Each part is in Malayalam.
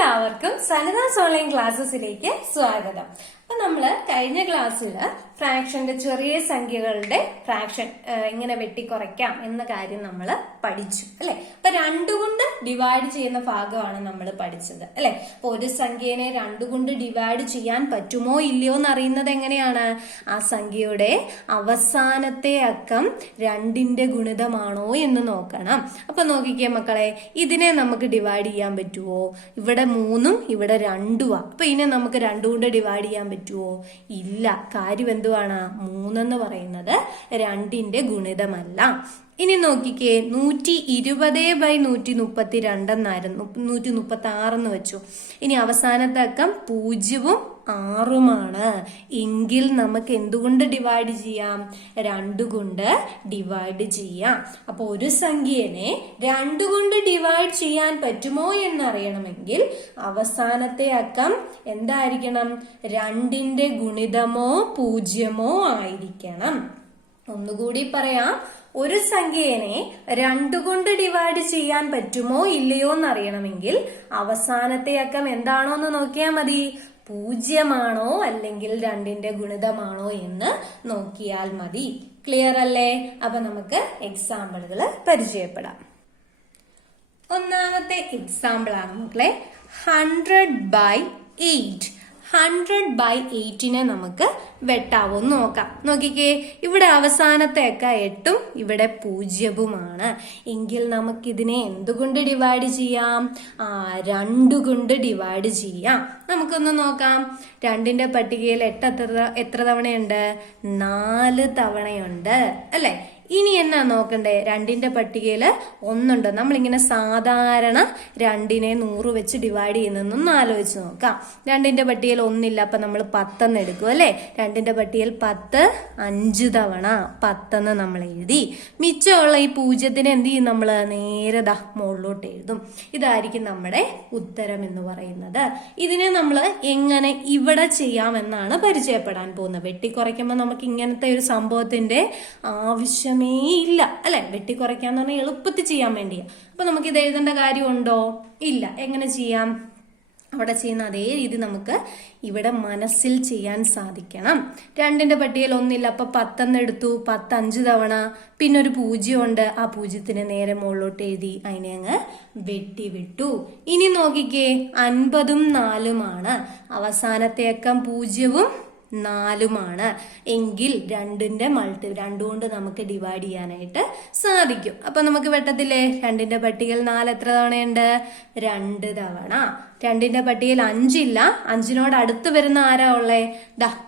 എല്ലാവർക്കും സനിതാസ് ഓൺലൈൻ ക്ലാസ്സസിലേക്ക് സ്വാഗതം. അപ്പൊ നമ്മള് കഴിഞ്ഞ ക്ലാസ്സിൽ ഫ്രാക്ഷന്റെ ചെറിയ സംഖ്യകളുടെ ഫ്രാക്ഷൻ ഇങ്ങനെ വെട്ടിക്കുറയ്ക്കാം എന്ന കാര്യം നമ്മൾ പഠിച്ചു അല്ലെ. അപ്പൊ 2 കൊണ്ട് ഡിവൈഡ് ചെയ്യുന്ന ഭാഗമാണ് നമ്മൾ പഠിച്ചത് അല്ലെ. അപ്പൊ ഒരു സംഖ്യനെ 2 കൊണ്ട് ഡിവൈഡ് ചെയ്യാൻ പറ്റുമോ ഇല്ലയോ എന്ന് അറിയുന്നത് എങ്ങനെയാണ്? ആ സംഖ്യയുടെ അവസാനത്തെ അക്കം 2ന്റെ ഗുണിതമാണോ എന്ന് നോക്കണം. അപ്പൊ നോക്കിക്കേ മക്കളെ, ഇതിനെ നമുക്ക് ഡിവൈഡ് ചെയ്യാൻ പറ്റുമോ? ഇവിടെ 3ഉം ഇവിടെ 2ആ. അപ്പൊ ഇതിനെ നമുക്ക് 2 കൊണ്ട് ഡിവൈഡ് ചെയ്യാൻ പറ്റുമോ? ഇല്ല. കാര്യം എന്തുവാണ്? 3 എന്ന് പറയുന്നത് 2ന്റെ ഗുണിതമല്ല. ഇനി നോക്കിക്കേ, 120/132 എന്നായിരുന്നു, 136 എന്ന് വെച്ചു. ഇനി അവസാനത്തെ അക്കം 0ഉം 6ഉമാണ്. എങ്കിൽ നമുക്ക് എന്തുകൊണ്ട് ഡിവൈഡ് ചെയ്യാം? 2 കൊണ്ട് ഡിവൈഡ് ചെയ്യാം. അപ്പൊ ഒരു സംഖ്യനെ 2 കൊണ്ട് ഡിവൈഡ് ചെയ്യാൻ പറ്റുമോ എന്നറിയണമെങ്കിൽ അവസാനത്തെ അക്കം എന്തായിരിക്കണം? 2ന്റെ ഗുണിതമോ 0മോ ആയിരിക്കണം. ഒന്നുകൂടി പറയാം, ഒരു സംഖ്യനെ 2 കൊണ്ട് ഡിവൈഡ് ചെയ്യാൻ പറ്റുമോ ഇല്ലയോ എന്നറിയണമെങ്കിൽ അവസാനത്തെ അക്കം എന്താണോ എന്ന് നോക്കിയാൽ മതി. 0ആണോ അല്ലെങ്കിൽ 2ന്റെ ഗുണിതമാണോ എന്ന് നോക്കിയാൽ മതി. ക്ലിയർ അല്ലേ? അപ്പൊ നമുക്ക് എക്സാമ്പിളുകൾ പരിചയപ്പെടാം. ഒന്നാമത്തെ എക്സാമ്പിൾ ആണ് മക്കളെ 100/8. 100/8നെ നമുക്ക് വെട്ടാവോ നോക്കാം. നോക്കിക്കേ, ഇവിടെ അവസാനത്തെ അക്ക 8ഉം ഇവിടെ 0ഉമാണ്. എങ്കിൽ നമുക്കിതിനെ എന്തുകൊണ്ട് ഡിവൈഡ് ചെയ്യാം? 2 കൊണ്ട് ഡിവൈഡ് ചെയ്യാം. നമുക്കൊന്ന് നോക്കാം. 2ന്റെ പട്ടികയിൽ 8 എത്ര തവണയുണ്ട്? 4 തവണയുണ്ട് അല്ലെ. ഇനി എന്നാ നോക്കണ്ടേ? 2ന്റെ പട്ടികയിൽ 1ഉണ്ട്. നമ്മളിങ്ങനെ സാധാരണ 2നെ 100 വെച്ച് ഡിവൈഡ് ചെയ്യുന്നൊന്ന് ആലോചിച്ച് നോക്കാം. 2ന്റെ പട്ടികയിൽ 1ഇല്ല, അപ്പൊ നമ്മൾ 10 എന്ന് എടുക്കും അല്ലെ. 2ന്റെ പട്ടികയിൽ 10 5 തവണ 10 എന്ന് നമ്മൾ എഴുതി. മിച്ചമുള്ള ഈ 0നെ എന്ത് ചെയ്യും? നമ്മൾ നേരെ മുകളിലോട്ട് എഴുതും. ഇതായിരിക്കും നമ്മുടെ ഉത്തരം എന്ന് പറയുന്നത്. ഇതിനെ നമ്മൾ എങ്ങനെ ഇവിടെ ചെയ്യാമെന്നാണ് പരിചയപ്പെടാൻ പോകുന്നത്. വെട്ടിക്കുറയ്ക്കുമ്പോൾ നമുക്ക് ഇങ്ങനത്തെ ഒരു സംഭവത്തിന്റെ ആവശ്യം ഇല്ല അല്ലെ. വെട്ടിക്കുറയ്ക്കാന്ന് പറഞ്ഞാൽ എളുപ്പത്തിൽ ചെയ്യാൻ വേണ്ടിയാ. അപ്പൊ നമുക്ക് ഇത് എഴുതേണ്ട കാര്യമുണ്ടോ? ഇല്ല. എങ്ങനെ ചെയ്യാം? അവിടെ ചെയ്യുന്ന അതേ രീതി നമുക്ക് ഇവിടെ മനസ്സിൽ ചെയ്യാൻ സാധിക്കണം. 2ന്റെ പട്ടികയിൽ 1ഇല്ല, അപ്പൊ 10 എന്ന് എടുത്തു. 10 5 തവണ. പിന്നെ ഒരു 0 ഉണ്ട്, ആ 0ത്തിന് നേരെ മുകളിലോട്ട് എഴുതി. അതിനെ അങ്ങ് വെട്ടിവിട്ടു. ഇനി നോക്കിക്കേ, 50ഉം 4ഉമാണ്. അവസാനത്തെ അക്കം 0ഉം 4ഉമാണ്. എങ്കിൽ 2 കൊണ്ട് നമുക്ക് ഡിവൈഡ് ചെയ്യാനായിട്ട് സാധിക്കും. അപ്പൊ നമുക്ക് വെട്ടത്തില്ലേ? 2ന്റെ പട്ടികയിൽ 4 എത്ര തവണയുണ്ട്? 2 തവണ. 2ന്റെ പട്ടികയിൽ 5ഇല്ല. 5നോട് അടുത്ത് വരുന്ന ആരാ ഉള്ളേ?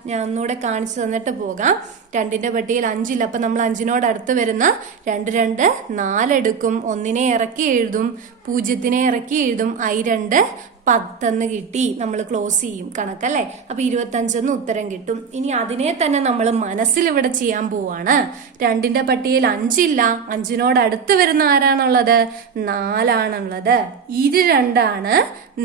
ഞാൻ ഒന്നുകൂടെ കാണിച്ചു തന്നിട്ട് പോകാം. 2ന്റെ പട്ടികയിൽ 5ഇല്ല, അപ്പൊ നമ്മൾ 5നോട് അടുത്ത് വരുന്ന 2 4 എടുക്കും. 1നെ ഇറക്കി എഴുതും, 0നെ ഇറക്കി എഴുതും. 2 10 എന്ന് കിട്ടി. നമ്മൾ ക്ലോസ് ചെയ്യും കണക്കല്ലേ. അപ്പൊ 25 എന്ന് ഉത്തരം കിട്ടും. ഇനി അതിനെ തന്നെ നമ്മൾ മനസ്സിൽ ഇവിടെ ചെയ്യാൻ പോവാണ്. 2ന്റെ പട്ടികയിൽ 5ഇല്ല, 5നോട് അടുത്ത് വരുന്ന ആരാണുള്ളത്? 4 ആണുള്ളത്. 2 ആണ്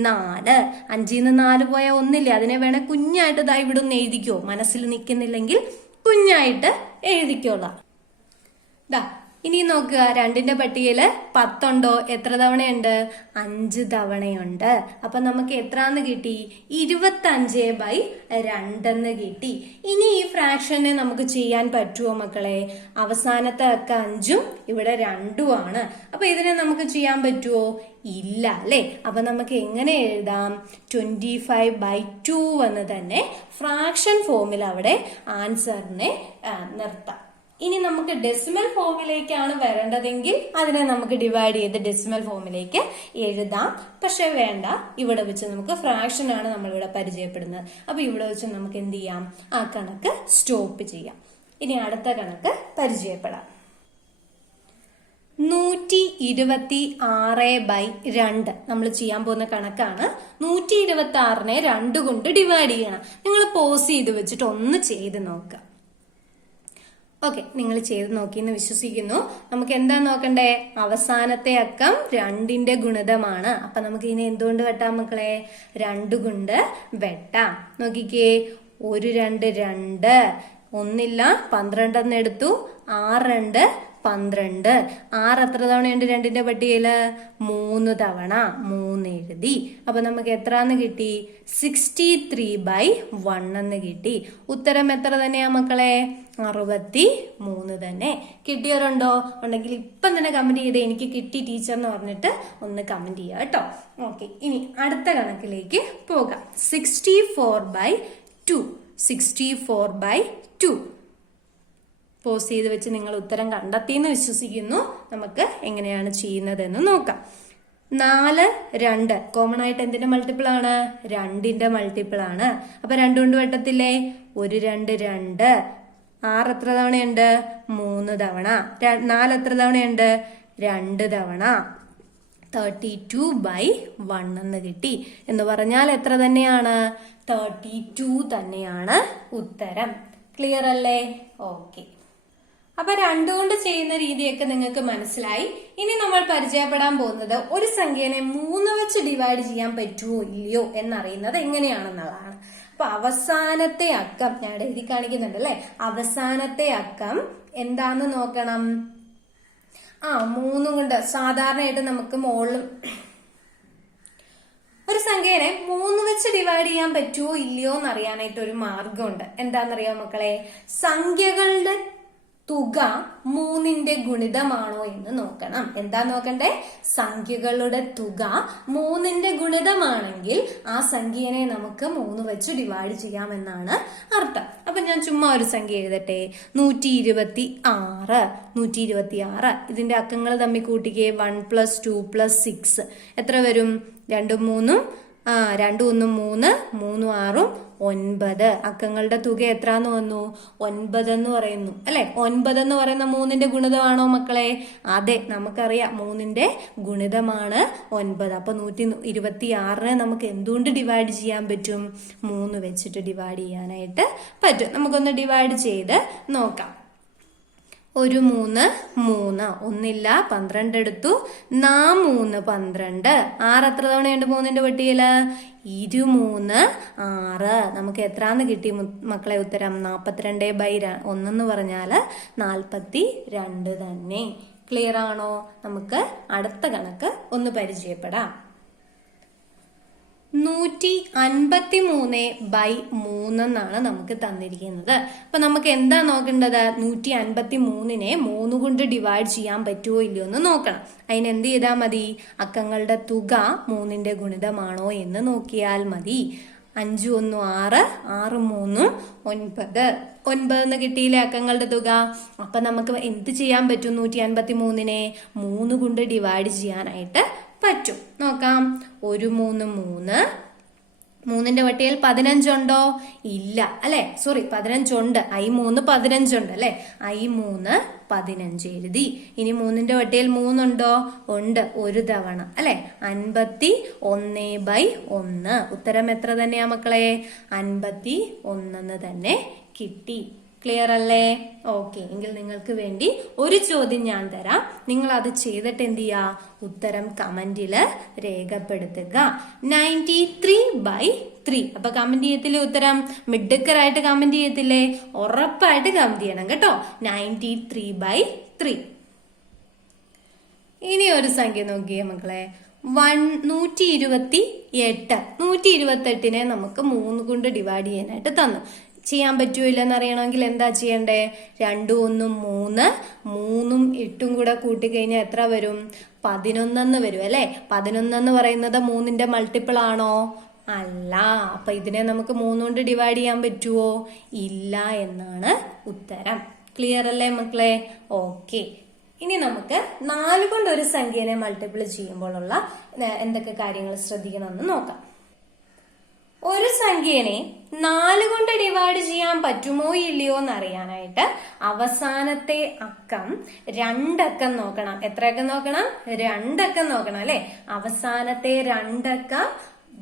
4. 5ന്ന് 4 പോയാൽ 1ഇല്ലേ. അതിനെ വേണേ കുഞ്ഞായിട്ട് ഇവിടെ ഒന്ന് എഴുതിക്കോ. മനസ്സിൽ നിൽക്കുന്നില്ലെങ്കിൽ കുഞ്ഞായിട്ട് എഴുതിക്കോളാം. ഇനി നോക്കുക, 2ന്റെ പട്ടികയില് 10 ഉണ്ടോ? എത്ര തവണയുണ്ട്? 5 തവണയുണ്ട്. അപ്പൊ നമുക്ക് എത്രാന്ന് കിട്ടി? 25/2 എന്ന് കിട്ടി. ഇനി ഈ ഫ്രാക്ഷനെ നമുക്ക് ചെയ്യാൻ പറ്റുമോ മക്കളെ? അവസാനത്തെ അക്ക 5ഉം ഇവിടെ 2ഉമാണ്. അപ്പൊ ഇതിനെ നമുക്ക് ചെയ്യാൻ പറ്റുമോ? ഇല്ല അല്ലെ. അപ്പൊ നമുക്ക് എങ്ങനെ എഴുതാം? 25/2 എന്ന് തന്നെ ഫ്രാക്ഷൻ ഫോമിൽ അവിടെ ആൻസറിനെ നിർത്താം. ഇനി നമുക്ക് ഡെസിമൽ ഫോമിലേക്കാണ് വരേണ്ടതെങ്കിൽ അതിനെ നമുക്ക് ഡിവൈഡ് ചെയ്ത് ഡെസിമൽ ഫോമിലേക്ക് എഴുതാം. പക്ഷെ വേണ്ട, ഇവിടെ വെച്ച് നമുക്ക് ഫ്രാക്ഷൻ ആണ് നമ്മളിവിടെ പരിചയപ്പെടുന്നത്. അപ്പൊ ഇവിടെ വെച്ച് നമുക്ക് എന്ത് ചെയ്യാം? ആ കണക്ക് സ്റ്റോപ്പ് ചെയ്യാം. ഇനി അടുത്ത കണക്ക് പരിചയപ്പെടാം. 126/2 നമ്മൾ ചെയ്യാൻ പോകുന്ന കണക്കാണ്. 126നെ 2 കൊണ്ട് ഡിവൈഡ് ചെയ്യണം. നിങ്ങൾ പോസ് ചെയ്ത് വെച്ചിട്ട് ഒന്ന് ചെയ്ത് നോക്കുക. ഓക്കെ, നിങ്ങൾ ചെയ്ത് നോക്കിയെന്ന് വിശ്വസിക്കുന്നു. നമുക്ക് എന്താ നോക്കണ്ടേ? അവസാനത്തെ അക്കം 2ന്റെ ഗുണിതമാണ്. അപ്പൊ നമുക്ക് ഇതിനെ എന്തുകൊണ്ട് വെട്ടാം മക്കളെ? 2 കൊണ്ട് വെട്ടാം. നോക്കിക്കേ, 1 2 2, 1ഇല്ല, 12 എന്ന് എടുത്തു. 6 2 12. 6 എത്ര തവണയുണ്ട് 2ന്റെ പട്ടികയില്? 3 തവണ. 3 എഴുതി. അപ്പൊ നമുക്ക് എത്രാന്ന് കിട്ടി? 63/1 എന്ന് കിട്ടി. ഉത്തരം എത്ര തന്നെയാ മക്കളെ? 63 തന്നെ. കിട്ടിയവരുണ്ടോ? ഉണ്ടെങ്കിൽ ഇപ്പം തന്നെ കമന്റ് ചെയ്തേ എനിക്ക് കിട്ടി ടീച്ചർ എന്ന് പറഞ്ഞിട്ട് ഒന്ന് കമന്റ് ചെയ്യുക കേട്ടോ. ഓക്കെ, ഇനി അടുത്ത കണക്കിലേക്ക് പോകാം. 64/2. 64/2. പോസ് ചെയ്ത് വെച്ച് നിങ്ങൾ ഉത്തരം കണ്ടെത്തിയെന്ന് വിശ്വസിക്കുന്നു. നമുക്ക് എങ്ങനെയാണ് ചെയ്യുന്നതെന്ന് നോക്കാം. 4, 2 കോമൺ ആയിട്ട് എന്തിന്റെ മൾട്ടിപ്പിൾ ആണ്? 2ന്റെ മൾട്ടിപ്പിൾ ആണ്. അപ്പൊ 2 കൊണ്ട് വെട്ടത്തില്ലേ? 1 2 2. 6 എത്ര തവണയുണ്ട്? 3 തവണ. 4 എത്ര തവണയുണ്ട്? 2 തവണ. 32/1 എന്ന് കിട്ടി. എന്ന് പറഞ്ഞാൽ എത്ര തന്നെയാണ്? 32 തന്നെയാണ് ഉത്തരം. ക്ലിയർ അല്ലേ? ഓക്കെ. അപ്പൊ 2 കൊണ്ട് ചെയ്യുന്ന രീതിയൊക്കെ നിങ്ങൾക്ക് മനസ്സിലായി. ഇനി നമ്മൾ പരിചയപ്പെടാൻ പോകുന്നത് ഒരു സംഖ്യനെ 3 വെച്ച് ഡിവൈഡ് ചെയ്യാൻ പറ്റുമോ ഇല്ലയോ എന്നറിയുന്നത് എങ്ങനെയാണെന്നുള്ളതാണ്. അപ്പൊ അവസാനത്തെ അക്കം ഞാൻ എഴുതി കാണിക്കുന്നുണ്ട് അല്ലെ. അവസാനത്തെ അക്കം എന്താന്ന് നോക്കണം. 3 കൊണ്ട് സാധാരണയായിട്ട് നമുക്ക് മുകളിൽ ഒരു സംഖ്യനെ 3 വെച്ച് ഡിവൈഡ് ചെയ്യാൻ പറ്റുമോ ഇല്ലയോ എന്നറിയാനായിട്ട് ഒരു മാർഗമുണ്ട്. എന്താണെന്നറിയാം മക്കളെ? സംഖ്യകളുടെ തുക 3ന്റെ ഗുണിതമാണോ എന്ന് നോക്കണം. എന്താ നോക്കണ്ടേ? സംഖ്യകളുടെ തുക 3ന്റെ ഗുണിതമാണെങ്കിൽ ആ സംഖ്യനെ നമുക്ക് 3 വെച്ച് ഡിവൈഡ് ചെയ്യാമെന്നാണ് അർത്ഥം. അപ്പൊ ഞാൻ ചുമ്മാ ഒരു സംഖ്യ എഴുതട്ടെ. 126. 126 ഇതിന്റെ അക്കങ്ങൾ തമ്മിൽ കൂട്ടിക്കേ. 1 + 2 + 6 എത്ര വരും? 2 3 2 1 3 3 6 9. അക്കങ്ങളുടെ തുക എത്രാന്ന് വന്നു? 9 എന്ന് പറയുന്നു അല്ലെ. 9 എന്ന് പറയുന്ന 3ന്റെ ഗുണിതമാണോ മക്കളെ? അതെ, നമുക്കറിയാം 3ന്റെ ഗുണിതമാണ് 9. അപ്പൊ 126 നമുക്ക് എന്തുകൊണ്ട് ഡിവൈഡ് ചെയ്യാൻ പറ്റും? 3 വെച്ചിട്ട് ഡിവൈഡ് ചെയ്യാനായിട്ട് പറ്റും. നമുക്കൊന്ന് ഡിവൈഡ് ചെയ്ത് നോക്കാം. 1 3 3 ഒന്നില്ല 12 എടുത്തു. 4 3 12. 6 എത്ര തവണയുണ്ട് 3ന്റെ പട്ടികയില്? 23 6. നമുക്ക് എത്രാന്ന് കിട്ടി മക്കളെ ഉത്തരം? 42/1 എന്ന് പറഞ്ഞാല് 42 തന്നെ. ക്ലിയർ ആണോ? നമുക്ക് അടുത്ത കണക്ക് ഒന്ന് പരിചയപ്പെടാം. 153/3 എന്നാണ് നമുക്ക് തന്നിരിക്കുന്നത്. അപ്പൊ നമുക്ക് എന്താ നോക്കേണ്ടത്? 153നെ 3 കൊണ്ട് ഡിവൈഡ് ചെയ്യാൻ പറ്റുമോ ഇല്ലയോ എന്ന് നോക്കണം. അതിന് എന്ത് ചെയ്താൽ മതി? അക്കങ്ങളുടെ തുക 3ന്റെ ഗുണിതമാണോ എന്ന് നോക്കിയാൽ മതി. 5 1 6 6 3 9. 9 എന്ന് കിട്ടിയില്ലേ അക്കങ്ങളുടെ തുക? അപ്പൊ നമുക്ക് എന്ത് ചെയ്യാൻ പറ്റും? 153നെ 3 കൊണ്ട് ഡിവൈഡ് ചെയ്യാനായിട്ട് പറ്റും. നോക്കാം. 1 3 3. 3ന്റെ പട്ടികയിൽ 15 ഉണ്ടോ? ഇല്ല അല്ലെ. സോറി, 15 ഉണ്ട്. I3 15 ഉണ്ട് അല്ലെ. I3 15 എഴുതി. ഇനി 3ന്റെ പട്ടികയിൽ 3 ഉണ്ടോ? ഉണ്ട്, ഒരു തവണ അല്ലെ. 51/1. ഉത്തരം എത്ര തന്നെയാ മക്കളെ? 51 തന്നെ കിട്ടി. ക്ലിയർ അല്ലേ? ഓക്കെ, എങ്കിൽ നിങ്ങൾക്ക് വേണ്ടി ഒരു ചോദ്യം ഞാൻ തരാം. നിങ്ങൾ അത് ചെയ്തിട്ട് എന്ത് ചെയ്യാ? ഉത്തരം കമന്റില് രേഖപ്പെടുത്തുക. 93/3. അപ്പൊ കമന്റ് ചെയ്യത്തില്ലേ ഉത്തരം? മിഡ്ഡക്കറായിട്ട് കമന്റ് ചെയ്യത്തില്ലേ? ഉറപ്പായിട്ട് കമന്റ് ചെയ്യണം കേട്ടോ. 93/3. ഇനി ഒരു സംഖ്യ നോക്കിയേ മക്കളെ. 128. 128നെ നമുക്ക് 3 കൊണ്ട് ഡിവൈഡ് ചെയ്യാനായിട്ട് തന്നു. ചെയ്യാൻ പറ്റുമോ ഇല്ലെന്ന് അറിയണമെങ്കിൽ എന്താ ചെയ്യണ്ടേ? 2 1 3 3ഉം 8ഉം കൂടെ കൂട്ടിക്കഴിഞ്ഞാൽ എത്ര വരും? 11 വരും അല്ലെ. 11 എന്ന് പറയുന്നത് 3ന്റെ മൾട്ടിപ്പിൾ ആണോ? അല്ല. അപ്പൊ ഇതിനെ നമുക്ക് 3 കൊണ്ട് ഡിവൈഡ് ചെയ്യാൻ പറ്റുമോ? ഇല്ല എന്നാണ് ഉത്തരം. ക്ലിയർ അല്ലേ മക്കളെ? ഓക്കെ. ഇനി നമുക്ക് 4 കൊണ്ട് ഒരു സംഖ്യനെ മൾട്ടിപ്പിൾ ചെയ്യുമ്പോഴുള്ള എന്തൊക്കെ കാര്യങ്ങൾ ശ്രദ്ധിക്കണമെന്ന് നോക്കാം. ഒരു സംഖ്യനെ 4 കൊണ്ട് ഡിവൈഡ് ചെയ്യാൻ പറ്റുമോ ഇല്ലയോ എന്ന് അറിയാനായിട്ട് അവസാനത്തെ അക്കം 2 അക്കം നോക്കണം. എത്ര അക്കം നോക്കണം? 2 അക്കം നോക്കണം അല്ലെ. അവസാനത്തെ 2 അക്കം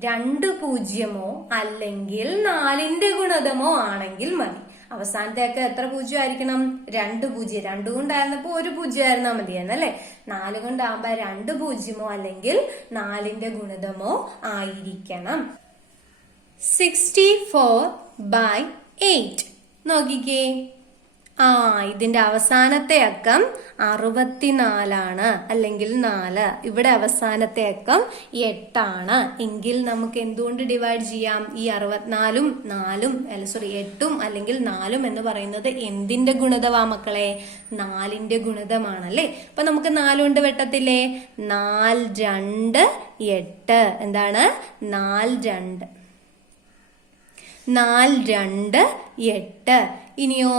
2 പൂജ്യമോ അല്ലെങ്കിൽ 4ന്റെ ഗുണിതമോ ആണെങ്കിൽ മതി. അവസാനത്തെ അക്കം എത്ര പൂജ്യം ആയിരിക്കണം? 2 പൂജ്യം. 2 കൊണ്ടായിരുന്നപ്പോ 1 പൂജ്യം ആയിരുന്നാ മതിയായിരുന്നു അല്ലെ. 4 കൊണ്ടാകുമ്പോ 2 പൂജ്യമോ അല്ലെങ്കിൽ 4ന്റെ ഗുണിതമോ ആയിരിക്കണം. 64/8 നോക്കിക്കേ. ഇതിന്റെ അവസാനത്തെ അക്കം 64 അല്ലെങ്കിൽ 4. ഇവിടെ അവസാനത്തെ അക്കം 8 എങ്കിൽ നമുക്ക് എന്തുകൊണ്ട് ഡിവൈഡ് ചെയ്യാം? ഈ 64ഉം 8ഉം അല്ലെങ്കിൽ 4ഉം എന്ന് പറയുന്നത് എന്തിന്റെ ഗുണിതമാ മക്കളെ? 4ന്റെ ഗുണിതമാണല്ലേ. അപ്പൊ നമുക്ക് 4 കൊണ്ട് വെട്ടത്തില്ലേ? 4 2 8. എന്താണ്? 4 2 8. ഇനിയോ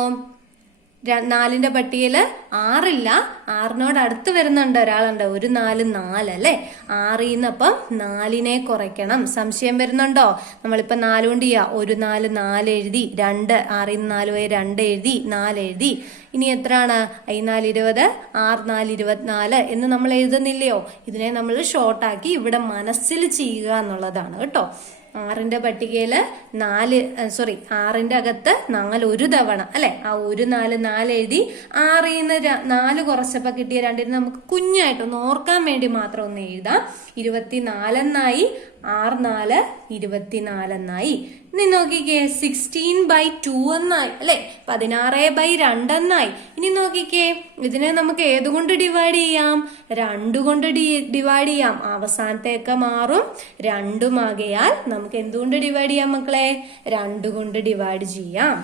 4ന്റെ പട്ടികയില് 6 ഇല്ല. 6നോട് അടുത്ത് വരുന്നുണ്ട് ഒരാളുണ്ട്. 1 4 4 അല്ലെ. 6ന്ന് അപ്പം 4നെ കുറയ്ക്കണം. സംശയം വരുന്നുണ്ടോ? നമ്മളിപ്പോ 4 കൊണ്ട് ചെയ്യാം. 1 4 4 എഴുതി, 2 6ന്ന് 4 പോയി 2 എഴുതി, 4 എഴുതി. ഇനി എത്രയാണ്? 4 20, 6 4 24 എന്ന് നമ്മൾ എഴുതുന്നില്ലയോ? ഇതിനെ നമ്മൾ ഷോർട്ടാക്കി ഇവിടെ മനസ്സിൽ ചെയ്യുക എന്നുള്ളതാണ് കേട്ടോ. 6ന്റെ പട്ടികയില് 6ന്റെ അകത്ത് 4 ഒരു തവണ അല്ലെ. ആ 1 4 4 എഴുതി. 6ന്ന് 4 കുറച്ചപ്പോ കിട്ടിയ 2 നമുക്ക് കുഞ്ഞായിട്ടൊന്ന് ഓർക്കാൻ വേണ്ടി മാത്രം ഒന്ന് എഴുതാം. 24 എന്നായി. 6 4 24 എന്നായി. ഇനി നോക്കിക്കേ 16/2 എന്നായി അല്ലെ. 16/2 എന്നായി. ഇനി നോക്കിക്കേ ഇതിനെ നമുക്ക് ഏതുകൊണ്ട് ഡിവൈഡ് ചെയ്യാം? 2 കൊണ്ട് ഡിവൈഡ് ചെയ്യാം. അവസാനത്തേക്ക് മാറും 2ഉം ആകയാൽ നമുക്ക് എന്തുകൊണ്ട് ഡിവൈഡ് ചെയ്യാം മക്കളെ? 2 കൊണ്ട് ഡിവൈഡ് ചെയ്യാം.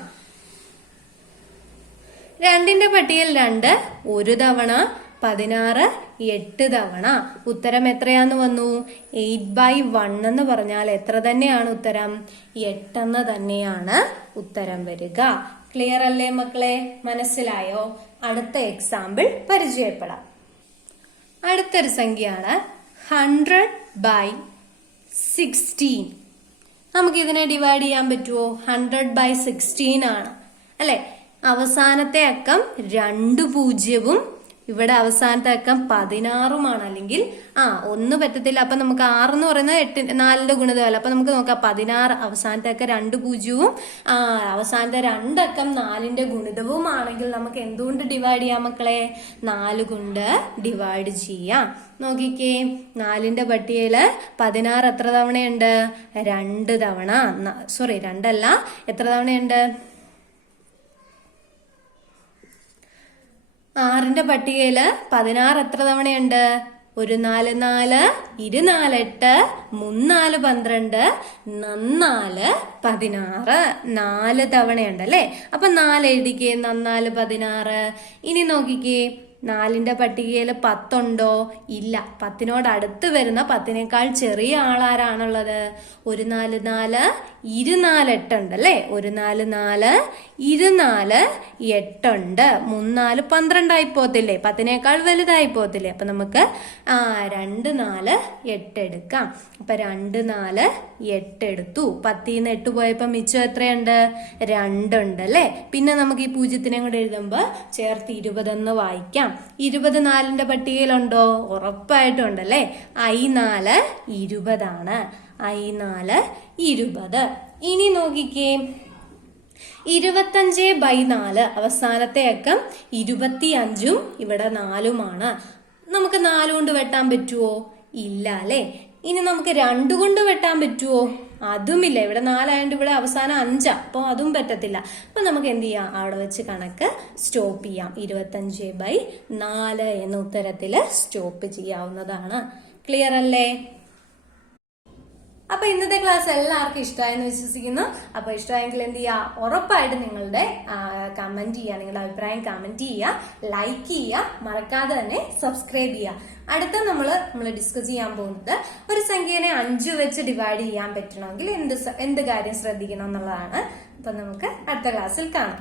2ന്റെ പട്ടികയിൽ 2 ഒരു തവണ, 16 8 തവണ. ഉത്തരം എത്രയാന്ന് വന്നു? 8/1 എന്ന് പറഞ്ഞാൽ എത്ര തന്നെയാണ് ഉത്തരം? 8 എന്ന് തന്നെയാണ് ഉത്തരം വരിക. ക്ലിയർ അല്ലേ മക്കളെ? മനസ്സിലായോ? അടുത്ത എക്സാമ്പിൾ പരിചയപ്പെടാം. അടുത്തൊരു സംഖ്യയാണ് 100/16. നമുക്ക് ഇതിനെ ഡിവൈഡ് ചെയ്യാൻ പറ്റുമോ? 100/16 ആണ് അല്ലെ. അവസാനത്തെ അക്കം 2 പൂജ്യവും ഇവിടെ അവസാനത്തെ അക്കം 16ഉമാണ്. അല്ലെങ്കിൽ 1 പറ്റത്തില്ല. അപ്പൊ നമുക്ക് 6 എന്ന് പറയുന്നത് 4ന്റെ ഗുണിതമല്ല. അപ്പൊ നമുക്ക് നോക്കാം 16. അവസാനത്തെ അക്കം 2 പൂജ്യവും അവസാനത്തെ 2 അക്കം 4ന്റെ ഗുണിതവും ആണെങ്കിൽ നമുക്ക് എന്തുകൊണ്ട് ഡിവൈഡ് ചെയ്യാം മക്കളെ? 4 കൊണ്ട് ഡിവൈഡ് ചെയ്യാം. നോക്കിക്കേ 4ന്റെ പട്ടികയില് 16 എത്ര തവണയുണ്ട്? 2 തവണ. 2 അല്ല, എത്ര തവണയുണ്ട്? 6ന്റെ പട്ടികയില് 16 എത്ര തവണയുണ്ട്? 1 4 4, 2 4 8, 3 4 12, 4 16. 4 തവണയുണ്ട് അല്ലെ. അപ്പൊ 4 എഴുതിക്കേ. 4 16. ഇനി നോക്കിക്കേ 4ന്റെ പട്ടികയില് 10 ഉണ്ടോ? ഇല്ല. 10നോട് അടുത്ത് വരുന്ന 10നേക്കാൾ ചെറിയ ആളാരാണുള്ളത്? 1 4 4, 2 4 8 ഉണ്ട് അല്ലെ. 1 4 4, 2 4 8 ഉണ്ട്. 3 4 12 ആയി പോത്തില്ലേ? 10നേക്കാൾ വലുതായി പോത്തില്ലേ? അപ്പൊ നമുക്ക് 2 4 8 എടുക്കാം. അപ്പൊ 2 4 8 എടുത്തു. 10ന്ന് 8 പോയപ്പോ മിച്ചം എത്രയുണ്ട്? 2 ഉണ്ട് അല്ലെ. പിന്നെ നമുക്ക് ഈ 0ത്തിനെ കൂടെ എഴുതുമ്പോ ചേർത്ത് 20 എന്ന് വായിക്കാം. 20 4ന്റെ പട്ടികയിലുണ്ടോ? ഉറപ്പായിട്ടും ഉണ്ടല്ലേ. I4 20 ആണ്. I4 20. ഇനി നോക്കിക്കേ 25/4. അവസാനത്തെ അക്കം 25ഉം ഇവിടെ 4ഉമാണ്. നമുക്ക് 4 കൊണ്ട് വെട്ടാൻ പറ്റുമോ? ഇല്ല അല്ലെ. ഇനി നമുക്ക് 2 കൊണ്ട് വെട്ടാൻ പറ്റുമോ? അതുമില്ല. ഇവിടെ 4 ആയതുകൊണ്ട് ഇവിടെ അവസാനം 5. അപ്പൊ അതും പറ്റത്തില്ല. അപ്പൊ നമുക്ക് എന്ത് ചെയ്യാം? അവിടെ വെച്ച് കണക്ക് സ്റ്റോപ്പ് ചെയ്യാം. 25/4 എന്ന ഉത്തരത്തില് സ്റ്റോപ്പ് ചെയ്യാവുന്നതാണ്. ക്ലിയർ അല്ലേ? അപ്പൊ ഇന്നത്തെ ക്ലാസ് എല്ലാവർക്കും ഇഷ്ടമായെന്ന് വിശ്വസിക്കുന്നു. അപ്പൊ ഇഷ്ടമായെങ്കിൽ എന്ത് ചെയ്യുക? ഉറപ്പായിട്ട് നിങ്ങളുടെ കമന്റ് ചെയ്യുക. നിങ്ങളുടെ അഭിപ്രായം കമന്റ് ചെയ്യുക, ലൈക്ക് ചെയ്യുക, മറക്കാതെ തന്നെ സബ്സ്ക്രൈബ് ചെയ്യുക. അടുത്ത നമ്മൾ ഡിസ്കസ് ചെയ്യാൻ പോകുന്നത് ഒരു സംഖ്യനെ 5 വെച്ച് ഡിവൈഡ് ചെയ്യാൻ പറ്റണമെങ്കിൽ എന്ത് കാര്യം ശ്രദ്ധിക്കണം എന്നുള്ളതാണ്. അപ്പൊ നമുക്ക് അടുത്ത ക്ലാസ്സിൽ കാണാം.